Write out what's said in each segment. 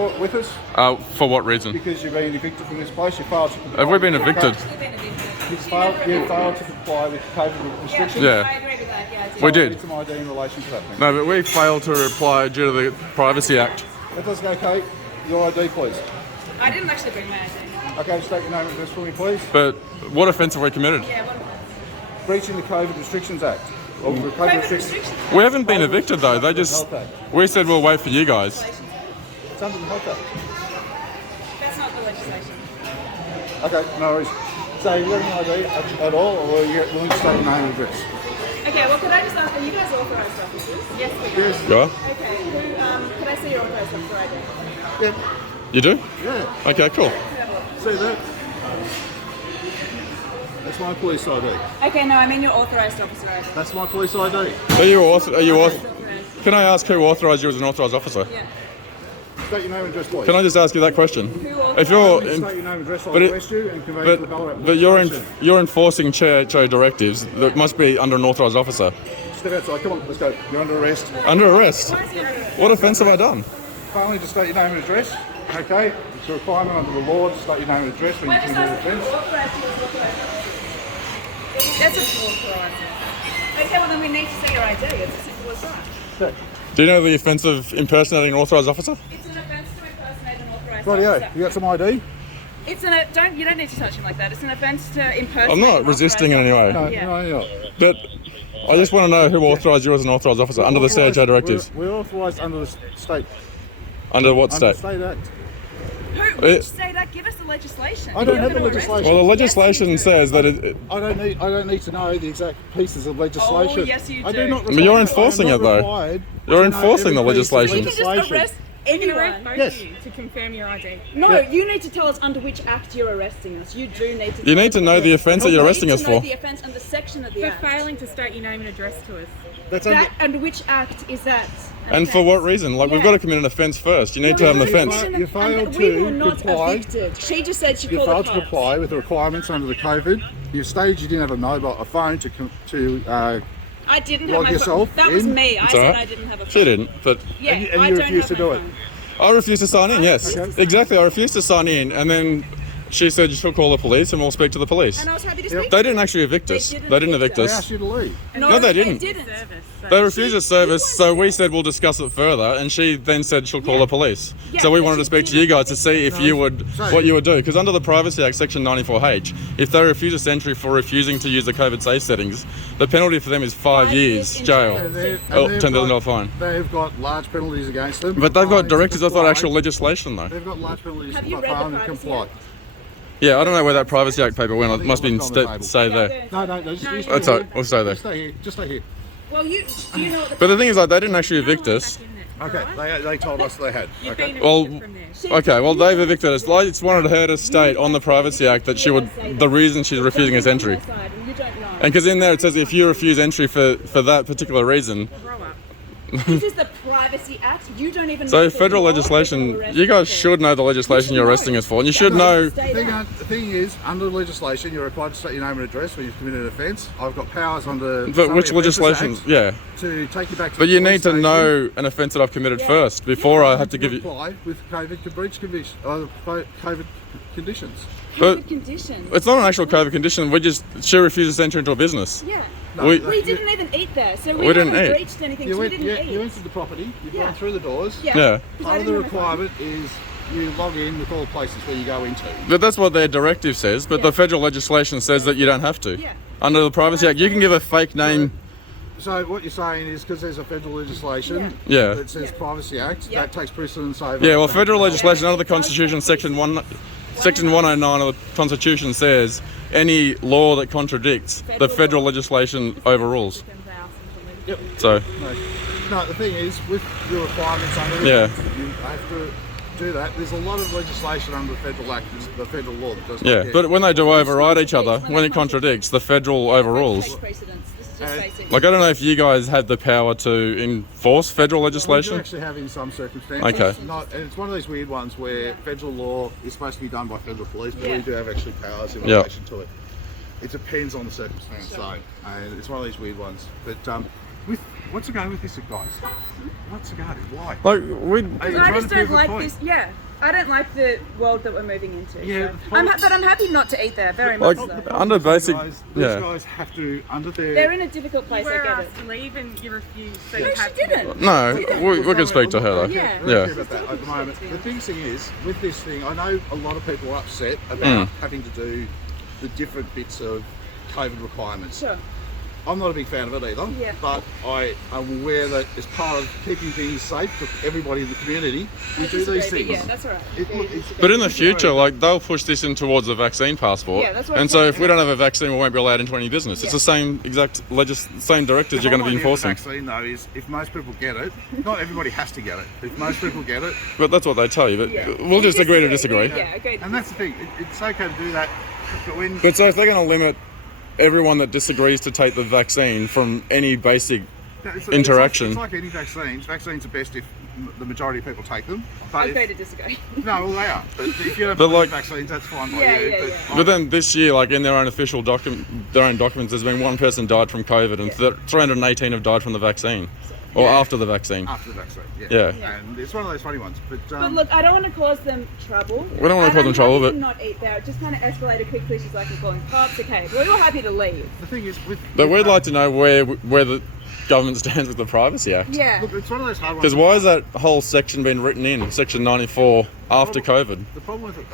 court with us? For what reason? Because you've been evicted from this place. You failed to comply. Have we been evicted? You failed to comply with COVID restrictions. Yeah. I agree with that, yeah. We did. Need some ID in relation to that thing. No, but we failed to reply due to the Privacy Act. That doesn't okay. Your ID, please. I didn't actually bring my ID. Okay, state your name and address for me, please. But what offence have we committed? Yeah, what Breaching the COVID Restrictions Act. Or the COVID restrictions? We haven't been evicted though. They just Health Act. we said we'll wait for you guys. It's under the Health Act. That's not the legislation. Okay, no worries. So you got any ID at all, or are you willing to state your name and address? Okay, well, could I just ask, are you guys authorised officers? Yes, we are. Yes. You are? Okay, could I see your authorised officer ID? Yeah. You do? Yeah. Okay, cool. See that? That's my police ID. Okay, no, I mean your authorised officer ID. That's my police ID. Are you authorized? Authorised. Can I ask who authorised you as an authorised officer? Yeah. State your name and address, please. Can I just ask you that question? If State you're your name and address, I'll but it- arrest you and convey you to the Ballarat. but you're enforcing CHO directives that must be under an authorised officer. Step outside. Come on, let's go. You're under arrest. Under arrest? Why is he under arrest? What offence have I done? Finally, just state your name and address. Okay? It's a requirement under the law to state your name and address when Why you just commit an ask who offence. authorised you as authorised? That's a authorised. Okay, well then we need to see your ID. It's as simple as that. Do you know the offence of impersonating an authorised officer? It's an offence to impersonate an authorised Rightio, officer. you got some ID? It's you don't need to touch him like that. It's an offence to impersonate. I'm not an resisting in authorised any way. No, Yeah. no, no. But I just want to know who authorised you as an authorised officer under the CHO directives. We're authorised under the state. Under what Under the state? state act. Who? Which state act? Give us the legislation. I don't You're have the gonna arrest legislation. me. Well, the legislation Yes, you do. says that it. I don't need to know the exact pieces of legislation. Oh, yes, you I do. do not But you're require- enforcing I am it, not though. required You're to know enforcing the every piece of legislation. You can just legislation. arrest anyone. Yes. to confirm your ID. No, Yeah. you need to tell us under which act you're arresting us. You do need to. You need to know the offence that you're arresting us You need for. to know the offence and the section of the For act. failing to state your name and address to us. That's under, That under which act is that? an And for offence? what reason? Like, we've Yeah. got to commit an offence first. You need to have an No, offence. no, no, no, You and failed we to were not comply. evicted. She just said she you called failed the to cops. comply with the requirements under the COVID. You stated you didn't have a phone to I didn't Log have my yourself phone. That was in. me. I It's said alright. I didn't have a phone. She didn't, but Yeah, and you I don't refused have to my do it. phone. I refused to sign in, yes. Okay. Exactly, I refused to sign in, and then she said she'll call the police and we'll speak to the police. And I was happy to Yep. speak. They didn't actually evict us. They didn't They didn't evict evict They us. asked you to leave. No, they didn't. Service. So They refused a service, so we said we'll discuss it further, and she then said she'll call the police. Yeah, So we but wanted to she speak to you guys to see if you would, So- what you would do. Because under the Privacy Act, Section 94H, if they refuse us entry for refusing to use the COVID safe settings, the penalty for them is 5 years in jail. jail. And they've $10,000 got- fine. They've got large penalties against them. But they've got Fines to directives, I thought comply. actual legislation though. They've got large penalties Have to you read the file and Privacy comply. Act? Yeah, I don't know where that Privacy Act paper went. It think must it be was on the table. stay there. No, just you stay That's here. all right, we'll stay there. Just stay here. Just stay here. Well, do you know what the But the thing is, like, they didn't actually evict us. Okay, they told us they had. You've Okay. been Well, evicted from there. Okay, well, they've evicted us. I just wanted her to state on the Privacy Act that she would, the reason she's refusing us entry. You don't know. And because in there it says if you refuse entry for that particular reason. Grow up. This is the Privacy Act. You don't even know. So the federal law legislation, that you guys arrested should know the legislation you're arresting us for. And you should know, Stay there. The thing is, under legislation, you're required to state your name and address when you've committed an offence. I've got powers under but Felony which Offences legislation, Act yeah. to take you back to But the you police need to station. know an offence that I've committed first before I have to give you. Comply with COVID breach conditions. COVID conditions. But COVID conditions. it's not an actual COVID condition. She refuses to enter into a business. Yeah. We- We didn't even eat there, so We we didn't haven't eat. breached anything. You So we went, didn't eat. you entered the property. You've Yeah. gone through the doors. Yeah. Because I Part of the didn't have a phone. requirement is you log in with all the places where you go into. But that's what their directive says. But Yeah. the federal legislation says that you don't have to. Yeah. Under the Privacy Act, you can give a fake name. So what you're saying is because there's a federal legislation Yeah. that says Privacy Act, Yeah. that takes precedence over. Yeah, well, federal legislation under the Constitution, Section 109 of the Constitution says any law that contradicts the federal legislation overrules. Yep. So, No, the thing is, with your requirements under it, Yeah. you have to do that. There's a lot of legislation under the federal act, the federal law that does not yeah, get- but when they do override each other, when it contradicts, the federal overrules. Take precedence. This is just basic. Like, I don't know if you guys have the power to enforce federal We do legislation. actually have in some circumstances. Okay. And it's one of those weird ones where federal law is supposed to be done by federal police, but Yeah. we do have actually powers in Yeah. relation to it. It depends on the circumstance, though, and it's one of these weird ones. But with what's the go with this, guys? What's the go? Why? Like we. Are you I trying just to don't prove a like point? this. Yeah, I don't like the world that we're moving into. Yeah, so. the point- But I'm happy not to eat there. Very Like much so. under basic, These yeah. guys have to, under their... They're in a difficult You place. were I get asked it. to leave and you refused. So No, you she had to. didn't. No, we can speak to her though. Yeah. I don't Yeah. care about that at the moment. The thing is, with this thing, I know a lot of people are upset about having to do the different bits of COVID requirements. Sure. I'm not a big fan of it either, Yeah. but I am aware that as part of keeping things safe for everybody in the community, we do these things. Yeah, that's all right. But in the future, like they'll push this in towards a vaccine passport, Yeah, that's what and I'm so saying. if we don't have a vaccine, we won't be allowed into any business. It's Yeah. the same exact same directives you're going to be enforcing. The vaccine though is if most people get it, not everybody has to get it. If most people get it, But that's what they tell you. But Yeah. we'll just agree to disagree. Yeah, okay. and that's the thing. It's okay to do that, but when But so if they're going to limit everyone that disagrees to take the vaccine from any basic interaction. It's like any vaccines. Vaccines are best if the majority of people take them. But Okay to disagree. no, well they are. But if you don't But believe like- vaccines, that's fine by Yeah, you. yeah, but yeah. But then this year, like in their own official their own documents, there's been one person died from COVID, and 318 have died from the vaccine, or after the vaccine. after the vaccine, Yeah. And it's one of those funny ones. But, But look, I don't want to cause them trouble. We don't want to cause them trouble, but not eat there. It just kind of escalated quickly. She's like, I'm calling cops. Okay, we were happy to leave. the thing is, with we'd like to know where the government stands with the Privacy Act. Yeah. look, it's one of those hard ones. Because why has that whole section been written in, Section 94, after COVID? The problem with it,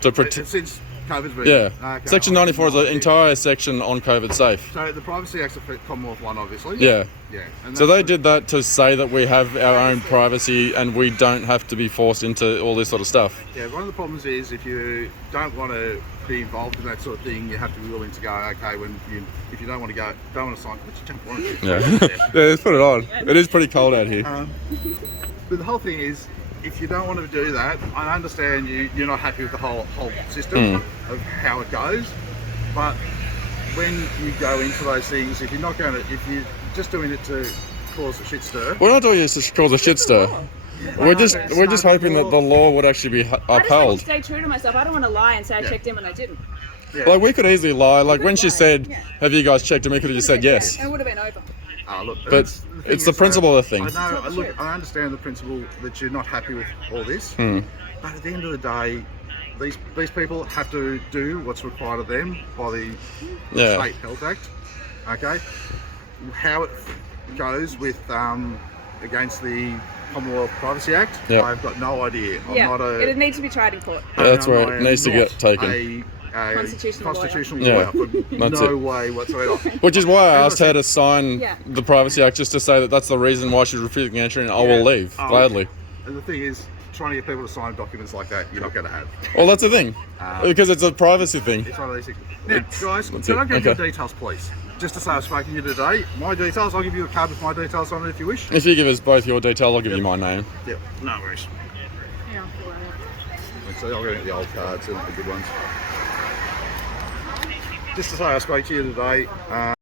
To protect. since COVID's been Yeah. Okay, Section 94 is an entire section on COVID safe. So the Privacy Act's a Commonwealth one, obviously. Yeah. Yeah. And So that's they did that to say that we have our own privacy and we don't have to be forced into all this sort of stuff. Yeah, one of the problems is if you don't want to be involved in that sort of thing, you have to be willing to go. Okay, if you don't want to go, don't want to sign. Let's jump on it. Yeah. Yeah, let's put it on. It is pretty cold out here. But the whole thing is, if you don't want to do that, I understand you're not happy with the whole system of how it goes. But when you go into those things, if you're just doing it to cause a shit stir, We're not doing this to cause a shit stir. We're just hoping that the law would actually be I just want upheld. to stay true to myself. I don't want to lie and say I checked in when I didn't. yeah. Like we could easily lie. Like when she lie, said, yeah. "Have you guys checked?" and we could have just said yes. And it would have been over. Look, But that's thing it's the is, principle of the thing. I know. It's not Look, true. I understand the principle that you're not happy with all this, Hmm. but at the end of the day, these people have to do what's required of them by the Yeah. State Health Act. Okay, how it goes with against the Commonwealth Privacy Act, Yeah. I've got no idea. I'm Yeah. not a. It needs to be tried in court. Yeah, that's where I it am needs to not get taken. A Constitutional constitutional lawyer. lawyer. Yeah, But that's no it. way whatsoever. Which is why I asked her to sign Yeah. the Privacy Act, just to say that that's the reason why she's refusing entry, and I will leave gladly. And the thing is, trying to get people to sign documents like that, you're not going to have. Well, that's the thing, because it's a privacy thing. It's one of these things. Now, guys, that's can it. I give you Okay. details, please? Just to say I've spoken to you today. My details, I'll give you a card with my details on it if you wish. If you give us both your details, I'll give you my name. Yep, no worries. Yeah, I'll fill that out. So I'll get the old cards and the good ones. Just to say I spoke to you today.